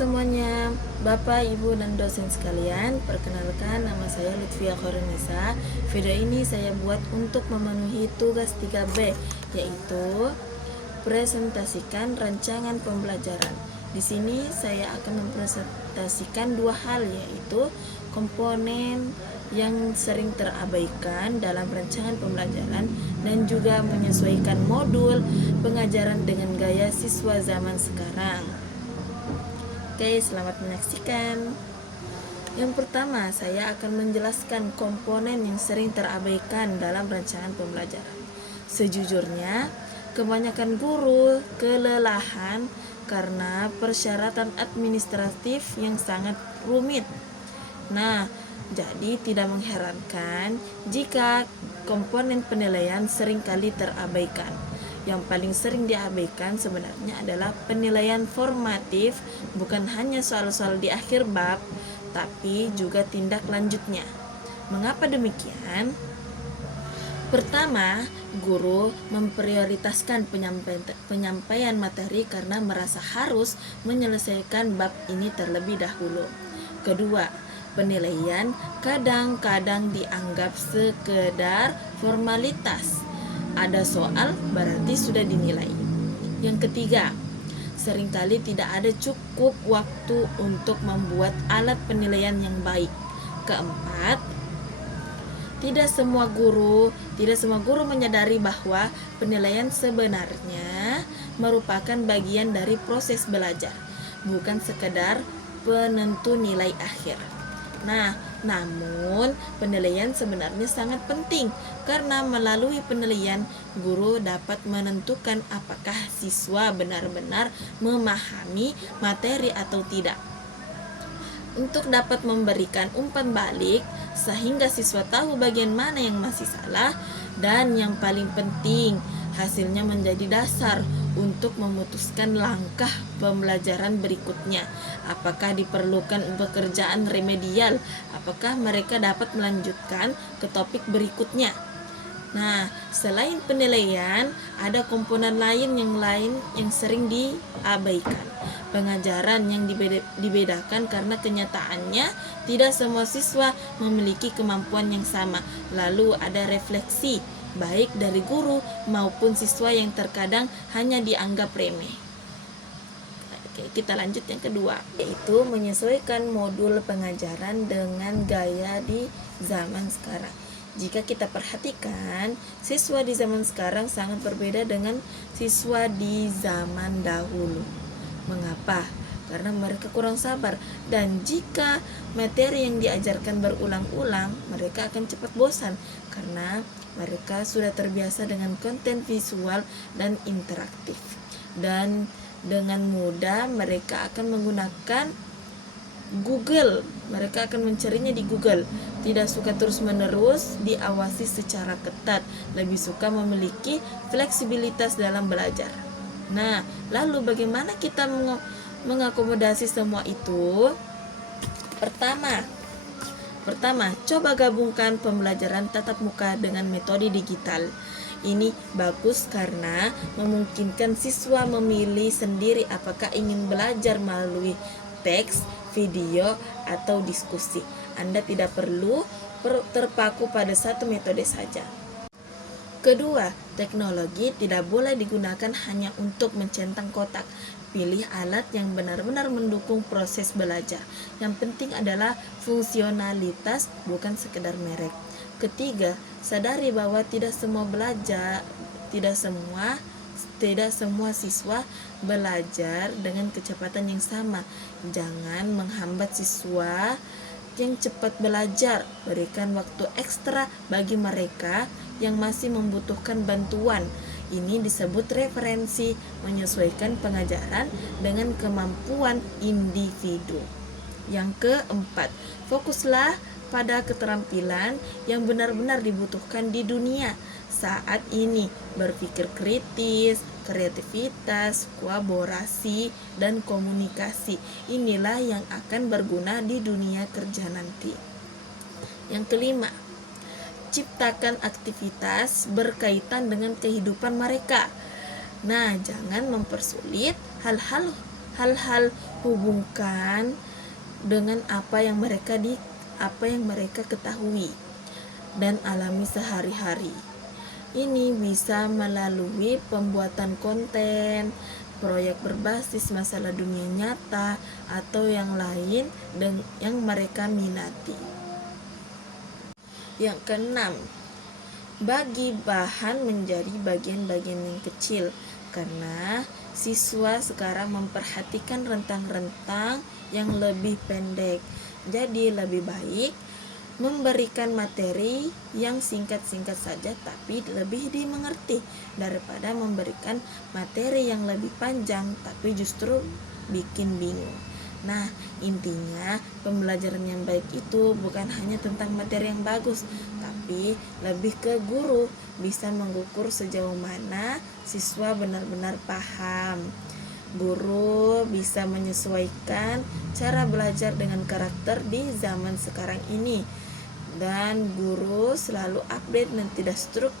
semuanya, Bapak, Ibu, dan dosen sekalian. Perkenalkan, nama saya Lutfia Khoronisa. Video ini saya buat untuk memenuhi tugas 3B, yaitu presentasikan rancangan pembelajaran. Di sini saya akan mempresentasikan dua hal, yaitu komponen yang sering terabaikan dalam rancangan pembelajaran dan juga menyesuaikan modul pengajaran dengan gaya siswa zaman sekarang. Oke, selamat menyaksikan. Yang pertama, saya akan menjelaskan komponen yang sering terabaikan dalam rancangan pembelajaran. Sejujurnya, kebanyakan guru kelelahan karena persyaratan administratif yang sangat rumit. Nah, jadi tidak mengherankan jika komponen penilaian seringkali terabaikan. Yang paling sering diabaikan sebenarnya adalah penilaian formatif, bukan hanya soal-soal di akhir bab, tapi juga tindak lanjutnya. Mengapa demikian? Pertama, guru memprioritaskan penyampaian materi karena merasa harus menyelesaikan bab ini terlebih dahulu. Kedua, penilaian kadang-kadang dianggap sekedar formalitas. Ada soal berarti sudah dinilai. Yang ketiga, seringkali tidak ada cukup waktu untuk membuat alat penilaian yang baik. Keempat, tidak semua guru menyadari bahwa penilaian sebenarnya merupakan bagian dari proses belajar, bukan sekedar penentu nilai akhir. Nah, namun penilaian sebenarnya sangat penting karena melalui penilaian guru dapat menentukan apakah siswa benar-benar memahami materi atau tidak. Untuk dapat memberikan umpan balik sehingga siswa tahu bagian mana yang masih salah, dan yang paling penting, hasilnya menjadi dasar untuk memutuskan langkah pembelajaran berikutnya. Apakah diperlukan pekerjaan remedial? Apakah mereka dapat melanjutkan ke topik berikutnya? Nah, selain penilaian, ada komponen lain yang sering diabaikan. Pengajaran yang dibedakan karena kenyataannya tidak semua siswa memiliki kemampuan yang sama. Lalu ada refleksi baik dari guru maupun siswa yang terkadang hanya dianggap remeh. Oke, kita lanjut yang kedua, yaitu menyesuaikan modul pengajaran dengan gaya di zaman sekarang. Jika kita perhatikan, siswa di zaman sekarang sangat berbeda dengan siswa di zaman dahulu. Mengapa? Karena mereka kurang sabar, dan jika materi yang diajarkan berulang-ulang, mereka akan cepat bosan karena mereka sudah terbiasa dengan konten visual dan interaktif. Dan dengan mudah mereka akan menggunakan Google, mereka akan mencarinya di Google. Tidak suka terus-menerus diawasi secara ketat, lebih suka memiliki fleksibilitas dalam belajar. Nah, lalu bagaimana kita mengakomodasi semua itu? Pertama, coba gabungkan pembelajaran tatap muka dengan metode digital. Ini bagus karena memungkinkan siswa memilih sendiri apakah ingin belajar melalui teks, video, atau diskusi. Anda tidak perlu terpaku pada satu metode saja. Kedua, teknologi tidak boleh digunakan hanya untuk mencentang kotak. Pilih alat yang benar-benar mendukung proses belajar. Yang penting adalah fungsionalitas, bukan sekedar merek. Ketiga, sadari bahwa tidak semua siswa belajar dengan kecepatan yang sama. Jangan menghambat siswa yang cepat belajar. Berikan waktu ekstra bagi mereka yang masih membutuhkan bantuan. Ini disebut referensi, menyesuaikan pengajaran dengan kemampuan individu. Yang keempat, fokuslah pada keterampilan yang benar-benar dibutuhkan di dunia saat ini. Berpikir kritis, kreativitas, kolaborasi, dan komunikasi. Inilah yang akan berguna di dunia kerja nanti. Yang kelima, ciptakan aktivitas berkaitan dengan kehidupan mereka. Nah, jangan mempersulit hal-hal hal-hal hubungkan dengan apa yang mereka ketahui dan alami sehari-hari. Ini bisa melalui pembuatan konten, proyek berbasis masalah dunia nyata, atau yang lain yang mereka minati. Yang keenam, bagi bahan menjadi bagian-bagian yang kecil, karena siswa sekarang memperhatikan rentang-rentang yang lebih pendek. Jadi lebih baik memberikan materi yang singkat-singkat saja tapi lebih dimengerti daripada memberikan materi yang lebih panjang tapi justru bikin bingung. Nah, intinya pembelajaran yang baik itu bukan hanya tentang materi yang bagus, tapi lebih ke guru bisa mengukur sejauh mana siswa benar-benar paham. Guru bisa menyesuaikan cara belajar dengan karakter di zaman sekarang ini, dan guru selalu update dan tidak stuck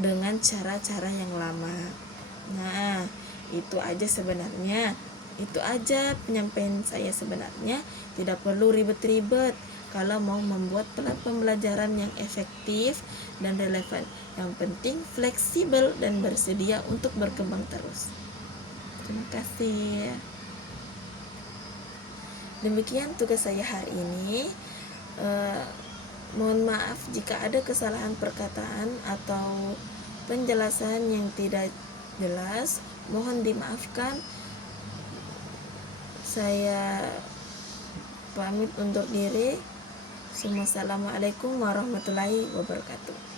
dengan cara-cara yang lama. Nah, itu aja penyampaian saya sebenarnya. Tidak perlu ribet-ribet kalau mau membuat pembelajaran yang efektif dan relevan. Yang penting fleksibel dan bersedia untuk berkembang terus. Terima kasih. Demikian tugas saya hari ini. Mohon maaf jika ada kesalahan perkataan atau penjelasan yang tidak jelas. Mohon dimaafkan. Saya pamit undur diri. Assalamualaikum warahmatullahi wabarakatuh.